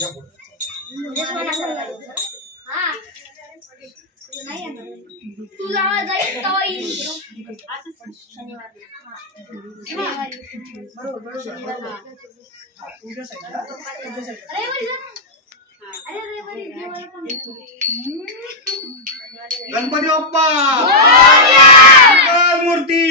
तू जावा जाईल तेव्हा येईल शनिवार गणपती बाप्पा मूर्ती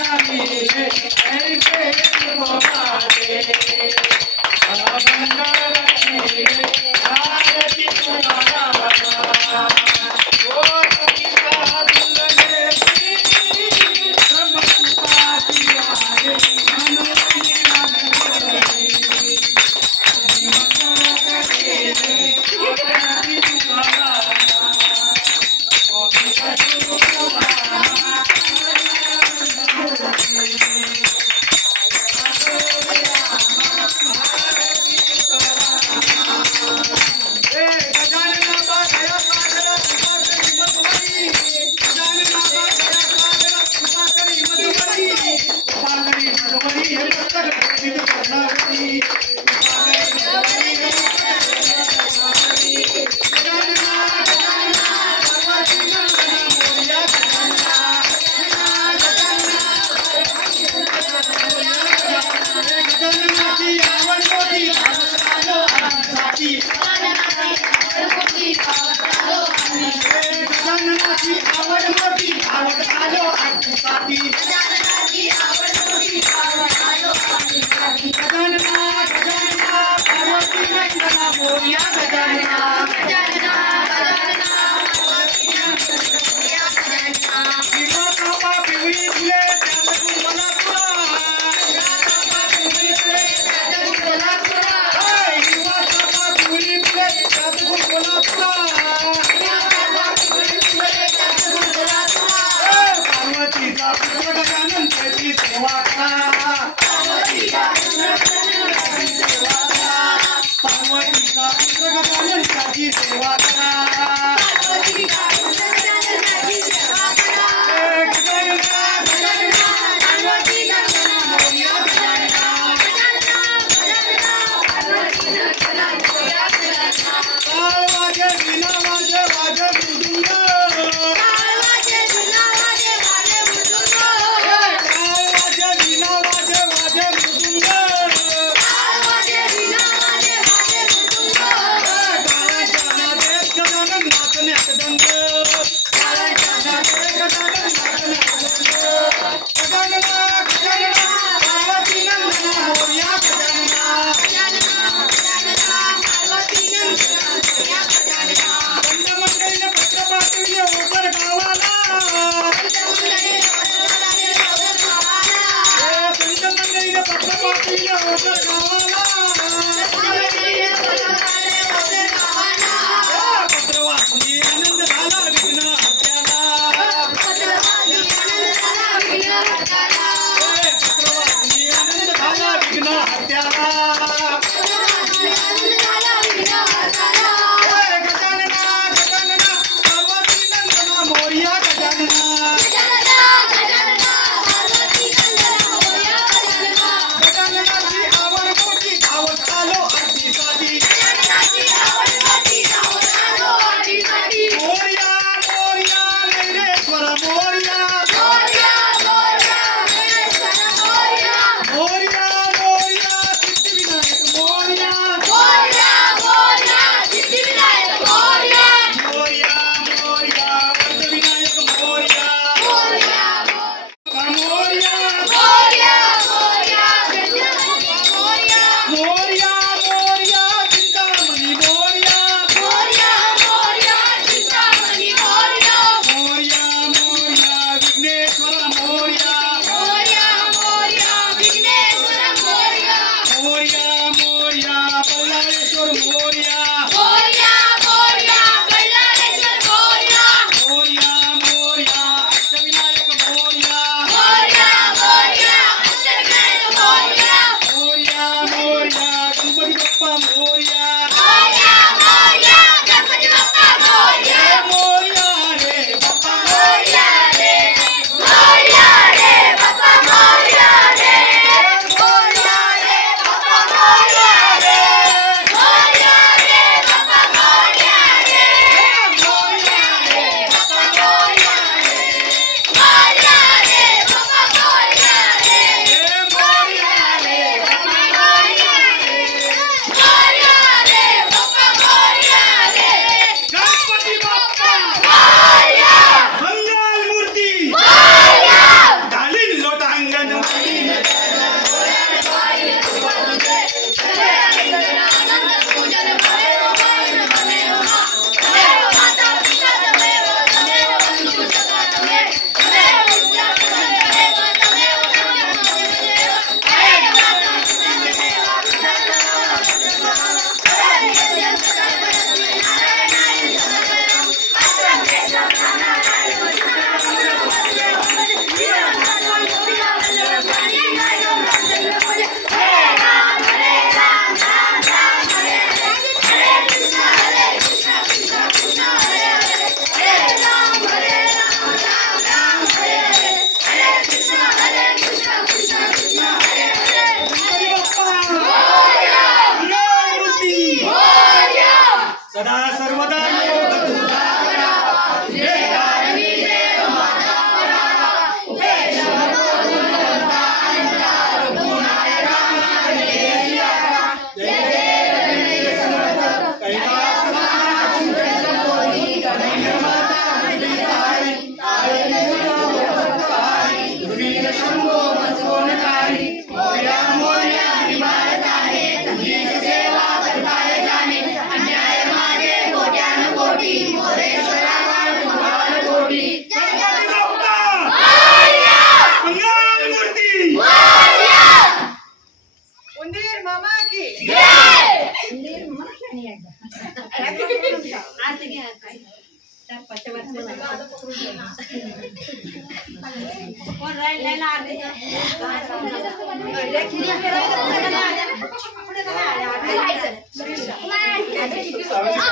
राघव गजाननाची सेवा करा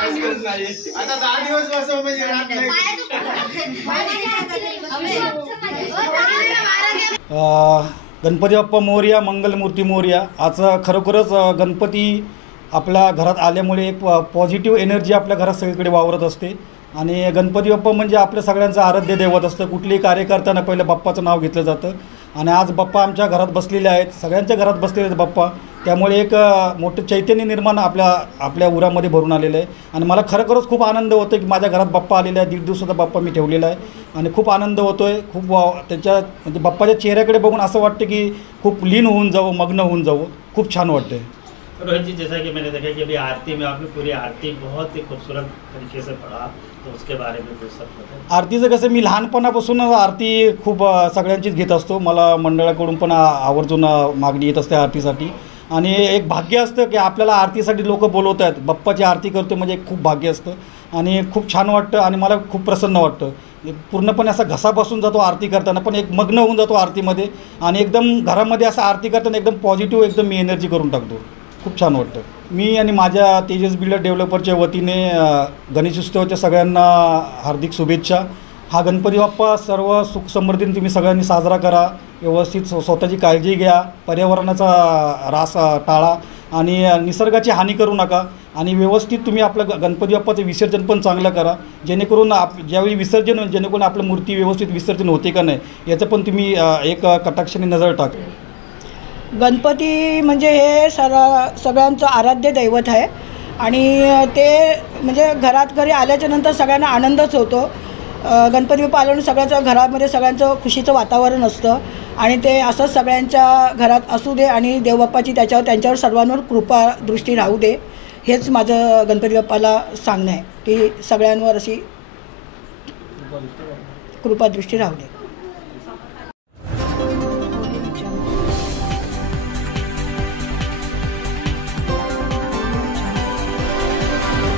आता 10 दिवस बसव म्हणजे राहत नाही. गणपती बाप्पा मोरया, मंगलमूर्ती मोरया. आज खरोखरच गणपती आपल्या घरात आल्यामुळे एक पॉझिटिव्ह एनर्जी आपल्या घरात सगळीकडे वावरत असते. आणि गणपती बाप्पा म्हणजे आपल्या सगळ्यांचं आराध्य दैवत असतं. कुठलेही कार्य करताना पहिलं बाप्पाचं नाव घेतलं जातं. आणि आज बाप्पा आमच्या घरात बसलेले आहेत, सगळ्यांच्या घरात बसलेले आहेत बाप्पा. त्यामुळे एक मोठं चैतन्य निर्माण आपल्या उरामध्ये भरून आलेलं आहे. आणि मला खरोखरच खूप आनंद होतो की माझ्या घरात बाप्पा आलेला आहे. 1.5 दिवसाचा बाप्पा मी ठेवलेला आहे आणि खूप आनंद होतो आहे. खूप त्याच्या म्हणजे बाप्पाच्या चेहऱ्याकडे बघून असं वाटतं की खूप लीन होऊन जावं, मग्न होऊन जावं. खूप छान वाटतं आहे. रोहित जी, जैसा कि मैंने देखा कि अभी आरती में आपने पूरी आरती बहुत ही खूबसूरत तरीके से पढ़ा, तो उसके बारे में कुछ सब बताएं. आरतीचं कसं, मी लहानपणापासून आरती खूप सगळ्यांचीच घेत असतो. मला मंडळाकडून पण आवर्जून मागणी येत असते आरतीसाठी. आणि एक भाग्य असतं की आपल्याला आरतीसाठी लोक बोलवत आहेत. बाप्पाची आरती करतो म्हणजे एक खूप भाग्य असतं आणि खूप छान वाटतं आणि मला खूप प्रसन्न वाटतं. पूर्णपणे असा घसा बसून जातो आरती करताना, पण एक मग्न होऊन जातो आरतीमध्ये. आणि एकदम घरामध्ये असं आरती करताना एकदम पॉझिटिव्ह एकदम मी एनर्जी करून टाकतो. खूप छान वाटतं. मी आणि माझ्या तेजस बिल्डर डेव्हलपरच्या वतीने गणेशोत्सवाच्या सगळ्यांना हार्दिक शुभेच्छा. हा गणपती बाप्पा सर्व सुख समृद्धीने तुम्ही सगळ्यांनी साजरा करा. व्यवस्थित स्वतःची काळजी घ्या, पर्यावरणाचा ऱ्हास टाळा आणि निसर्गाची हानी करू नका. आणि व्यवस्थित तुम्ही आपलं गणपती बाप्पाचं विसर्जन पण चांगलं करा, जेणेकरून ज्यावेळी विसर्जन होईल जेणेकरून आपलं मूर्ती व्यवस्थित विसर्जन होते का नाही याचं पण तुम्ही एक कटाक्षाने नजर टाका. गणपती म्हणजे हे सगळ्यांचं आराध्य दैवत आहे आणि ते म्हणजे घरी आल्याच्यानंतर सगळ्यांना आनंदच होतो. गणपती बाप्पा आल्यानंतर सगळ्यांचं घरामध्ये सगळ्यांचं खुशीचं वातावरण असतं आणि ते असंच सगळ्यांच्या घरात असू दे आणि देवबाप्पाची त्यांच्यावर सर्वांवर कृपा दृष्टी राहू दे. हेच माझं गणपती बाप्पाला सांगणं आहे की सगळ्यांवर अशी कृपा दृष्टी राहू दे.